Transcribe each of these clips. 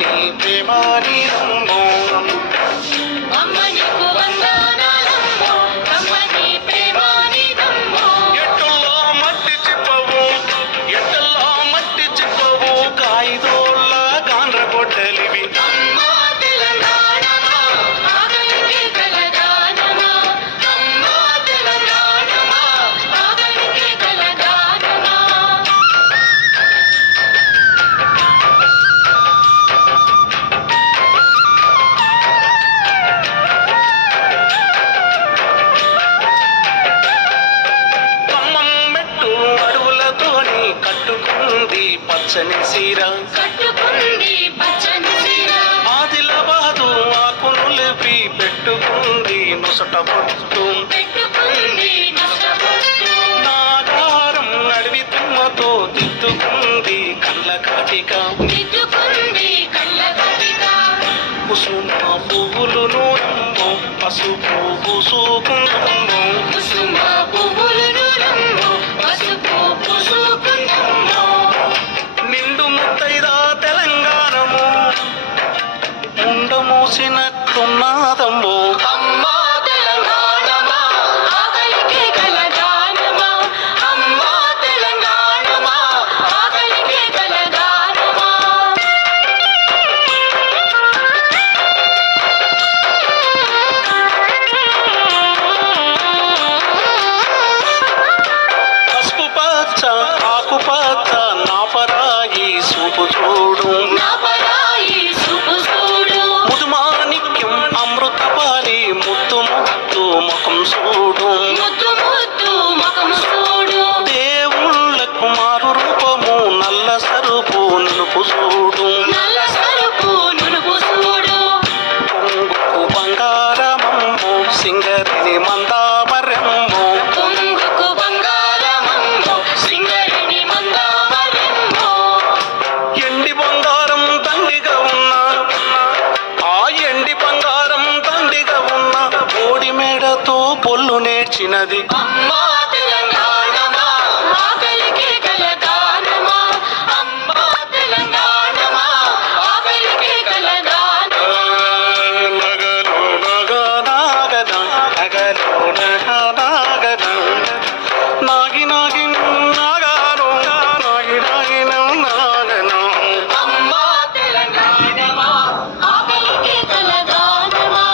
కమ్మని ప్రేమానిదమ్మో అమ్మ నీకు వందనాలమ్మో కమ్మని ప్రేమానిదమ్మో ఎట్టుల్లో మట్టి చిప్పవు ఎట్టల్లో మట్టి చిప్పవు కాయిదోళ్ళ గాండ్రగొడ్డలివి అమ్మ తెలంగాణమా ఆగలికి కలగానమా అమ్మ తెలంగాణమా ఆగలికి కలగానమా ఖమ్మం మెట్టు అడవులతోని కట్టుకుంది పచ్చని సీర కట్టుకుంది పచ్చని చీర ఆదిలాబాదు ఆకును లేపి పెట్టుకుంది నొసట బొట్టు పెట్టుకుంది నష్టపట్టు నాగారం అడవి తిమ్మతో దిద్దుకుంది కళ్ళ కాటిక దిద్దుకుంది కళ్ళ కటిక కుసుమ పువ్వులును పసుపు పూసుకుందమ్మో కుసుమ పువ్వులను రమ్ము పసుపు పూసుకుందమ్మో నిండు ముత్తైదా తెలంగాణము ముండమూసినట్టున్నాదమ్మో అమ్మ తెలంగాణమా ఆకలికి కలగానమా అమ్మ తెలంగాణమా ఆకలికి కలగానమా పసుపు పచ్చ ఆకుపచ్చ నాపరాయి సూపు చూడు నా పరాయి చూపు చూడు ముదుమాణిక్యం అమృతపాలి ముద్దు ముద్దు ముఖం చూడు ముద్దు ముద్దు ముఖం చూడు దేవుళ్ళకు మారు రూపము నల్ల సరుపు నునుపు చూడు నల్ల సరుపు నునుపు చూడు కొంగుకు బంగారమమ్ము సింగరిని మందామరెమ్ము కొంగుకు బంగారమమ్మో సింగరిని మందామరెమ్మో ఎండి బంగారం దండిగా ఉన్న ఆ ఎండి బంగారం దండిగా ఉన్న ఓడి మేడతో పొల్లు నేర్చినది అమ్మ తెలంగాణమా ఆకలికి కలగానమా అమ్మ తెలంగాణమా ఆకలికి కలగానమా నగలు నగనాగన నగలు నగనాగన నాగి నాగి నాగాను నాగి నాగి నాగన అమ్మ తెలంగాణమా ఆకలికి కలగానమా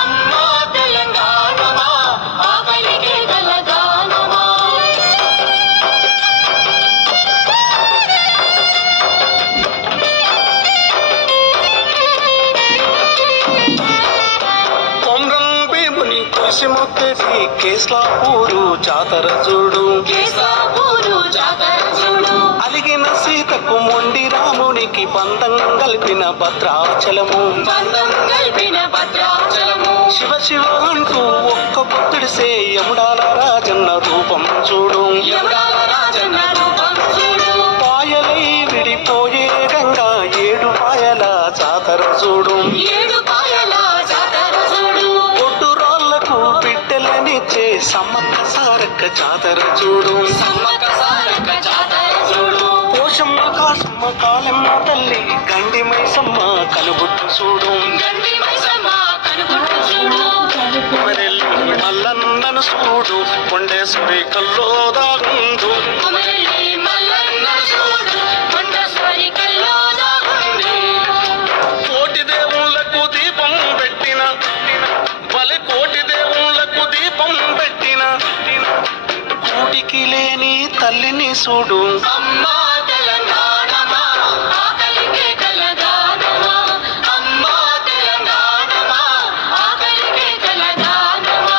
అమ్మ తెలంగాణమా ఆకలికి కలగానమా కొమ్రం భీముని కురిసి మొక్కటి కేస్లాపూరు జాతర చూడు కేశవపూరు జాతర చూడు అలిగిన సీతకు మొండి రామునికి బంధం కలిపిన భద్రాచలము బంధం కలిపిన భద్రాచలము శివ శివ అంటూ ఒక్క పొత్తుడిసే యముడాల రాజన్న రూపం చూడు యముడాల రాజన్న రూపం చూడు పాయలై విడిపోయే గంగా ఏడు పాయల జాతర చూడు ఏడు పాయల జాతర చూడు ఒడ్డు రాళ్లకు పిట్టెలనిచ్చే సమ్మక్క సారక్క జాతర చూడు సమ్మక్క సారక్క జాతర చూడు పోషమ్మ కాసమ్మ కాలమ్మ తల్లి గండి మైసమ్మ కనుగుట్టు చూడు గండి మైసమ్మ కనుగొట్టు చూడు కుమరెల్లి మల్లన్నను చూడు కొండేశ్వరి కల్లో దాగుండు కొమరల్లి మల్లన్న చూడు కొండేశ్వరి కల్లో దాగుండు కోటి దేవుళ్ళకు దీపం పెట్టిన బలి కోటి దేవుళ్ళకు దీపం పెట్టిన కూటికి లేని తల్లిని చూడు అమ్మ తెలంగాణమా ఆకలికి కలగానమా అమ్మ తెలంగాణమా ఆకలికి కలగానమా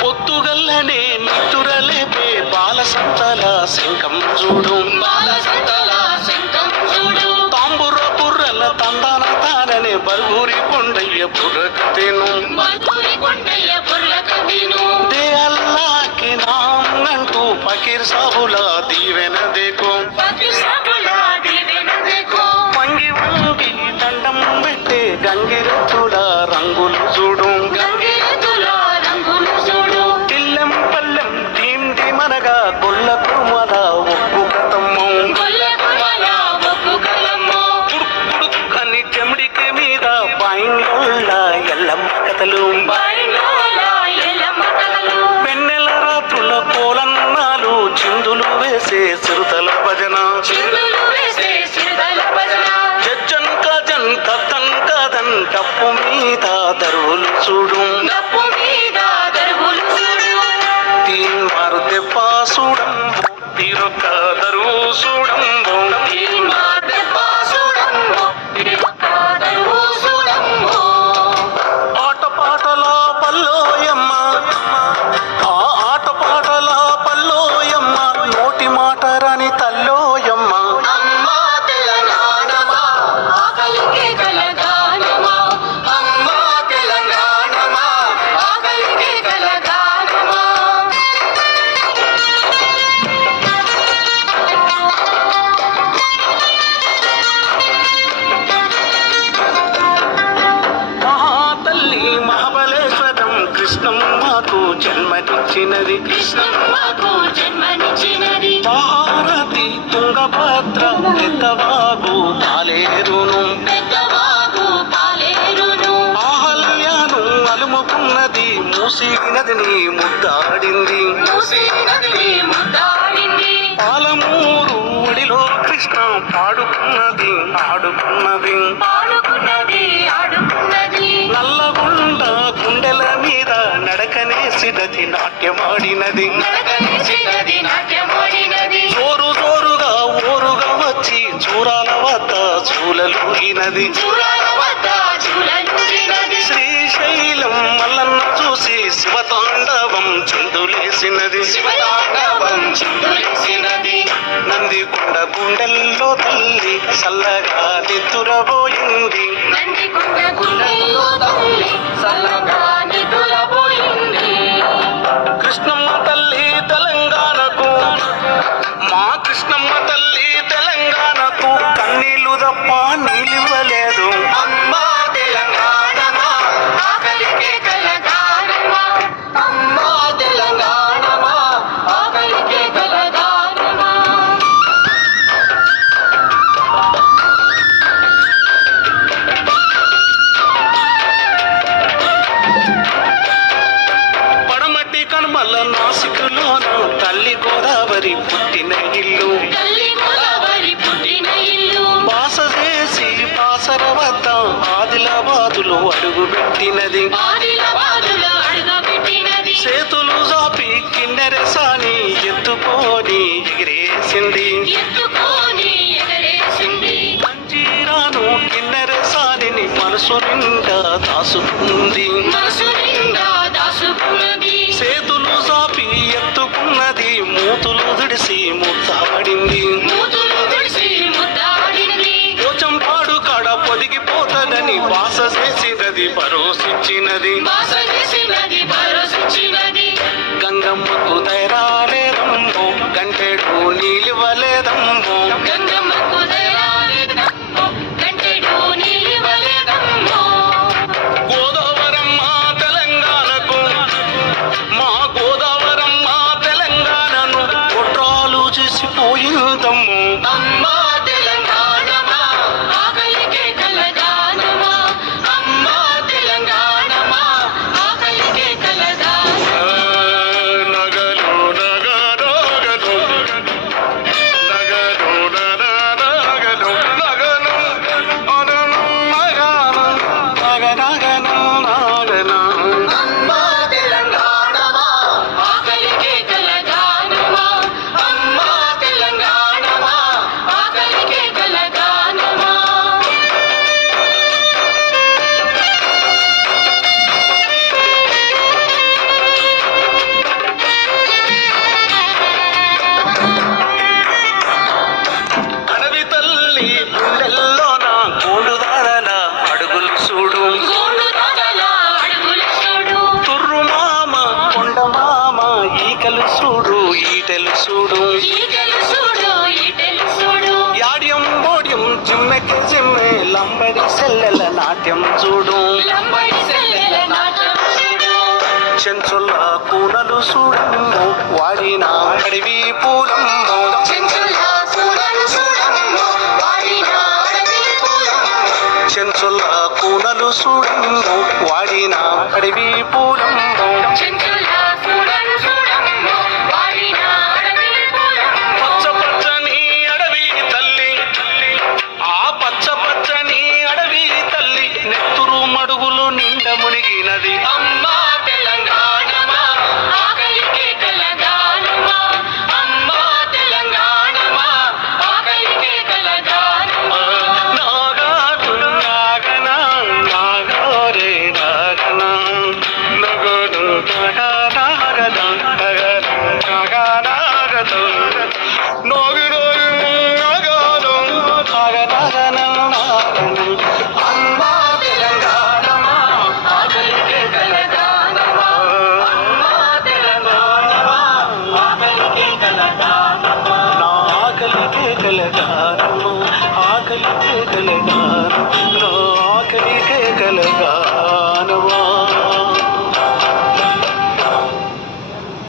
పొత్తుగల్లనే నిట్టురలేపే బాలసంతల శంఖం చూడు బాలసంతల శంఖం చూడు తాంబుర బుర్రల తందాన తాననే బరుగురి కొండయ్య బుర్రకతేను మధురి కొండయ్య బుర్రకథను దే అల్లాకి నామ్ అంటూ ఫకీర్ సాబుల దీవెన దేకో పకిసబుల దివెన దేకో వంగి వంగి దండం పెట్టే గంగిరెద్దుల రంగులు చూడు గంగిరెద్దుల రంగు దెబ్బ చూడంబో తీరొక్క దరువు చూడంబో తీర్మా దెబ్బ చూడంబో తీరొక్క దరువు చూడంబో ఆటపాటల పల్లోయమ్మ ఆ ఆటపాటల పల్లోయమ్మ నోటి మాట రాని తల్లోయమ్మ అమ్మా తెలంగాణమా ఆకలికి కలగానమా అమ్మా తెలంగాణమా ఆకలికి కలగానమా మహాతల్లి మహాబలేశ్వరం కృష్ణమ్మకు జన్మనిచ్చినది కృష్ణమ్మకు జన్మనిచ్చినది భారతి తుంగభద్ర పెద్దవాగు తాలేరును పెద్దవాగు పాలేరును ఆహల్యాను అలుముకున్నది మూసీ నదిని ముద్దాడింది మూసీ నదిని ముద్దాడింది పాలమూరు ఒడిలో కృష్ణ పాడుకున్నది ఆడుకున్నది ఆడుకున్నది ఆడుకున్నది నల్లగొండ గుండెల మీద నడకనేసినది నాట్యమాడినది నడకనేసినది నాట్యమాడినది జోరు జోరుగా ఓరుగా వచ్చి చూరాల వద్ద చూలలూగినది చూరాల వద్ద చూలూరినది శ్రీశైలం మల్లన్న చూసి శివతాండవం చిందులేసినది శివతాండవం చిందులేసినది నందికొండ గుండెల్లో తల్లి చల్లగా నిద్దురబోయింది నందికొండ గుండెల్లో తల్లి చల్లగా నిద్రపోయింది కృష్ణమ్మ తల్లి తెలంగాణకు మా కృష్ణమ్మ తల్లి తెలంగాణకు కన్నీళ్లు తప్ప నీళ్ళివ్వలేదు అమ్మా తెలంగాణమా ఆకలికి కలగానమా అమ్మా తెలంగాణమా ఆకలికి కలగానమా పడమటి కనుమల నాసికులోన తల్లి గోదావరి పుట్టిన ఇల్లు తల్లి గోదావరి పుట్టిన ఇల్లు బాస చేసి బాసర వద్ద ఆదిలాబాదులో అడుగుపెట్టినది ఆదిలాబాదులో అడుగుపెట్టినది చేతులు జాపి కిన్నెరసాని ఎత్తుకొని ఎగిరేసింది ఎత్తుకొని ఎగరేసింది మంజీరాను కిన్నెరసాని మనసు నిండా దాసుకుంది మనసు నిండా దాసుకున్నది చేతులు జాపి ఎత్తుకున్నది మూతులు దుడిసి ముద్దాడింది మూతులు తుడిసి ముద్దాడింది పోచంపాడు కాడ పొదిగిపోతదని వాస చేసినది భరోసిచ్చినది వాస చేసినది భరోసిచ్చినది గంగమ్మకు ధైర్యాలేదమ్మో గంటెడు నీలివ్వలేదమ్మో గంగమ్మకు దయాలేదమ్మో గంటెడు నీలివ్వలేదమ్మో గోదావరమ్మ తెలంగాణకు మా గోదావరమ్మ తెలంగాణను కుట్రాలు చేసిపోయిందమ్మో అమ్మా తెలంగాణమా ఆకలికి కలగానమా అమ్మా తెలంగాణమా ఆకలికి కలగానమా నగలు నగలు నగలు నగలు నగలు అనను నగను నగనగను నగను అమ్మా తెలంగాణమా ఆకలికి కలగానమా అమ్మా తెలంగాణమా ఆకలికి కలగానమా అడవి తల్లి గుండెల్లోన గోడుదారల అడుగులు చూడు గోడు దాగల అడుగులు చూడు తుర్రు మామ కొండ మామ ఈకలు చూడు ఈటెలు చూడు ఈగలు చూడు ఈటెలు చూడు యాడ్యం బోడ్యం జిమ్మెకి జిమ్మె లంబడి సెల్లెల నాట్యం చూడు లంబడి సెల్లెల నాట్యం చూడు చెంచుల కూనలు చూడమ్మో వాడిన అడవి పూలమ్మో చెంచుల పూలను చూడమ్మో వాడిన అడవి పూలమ్మో చెంచుల కూనలు చూడమ్మో వాడిన అడవి పూలమ్మో చెంచుల పూలను చూడమ్మో వాడిన అడవి పూలమ్మో పచ్చ పచ్చని అడవి తల్లి ఆ పచ్చ పచ్చని అడవి తల్లి నెత్తురు మడుగులు నిండ మునిగినది అమ్మా తెలంగాణమా ఆకలికి కలగానమా తెలగా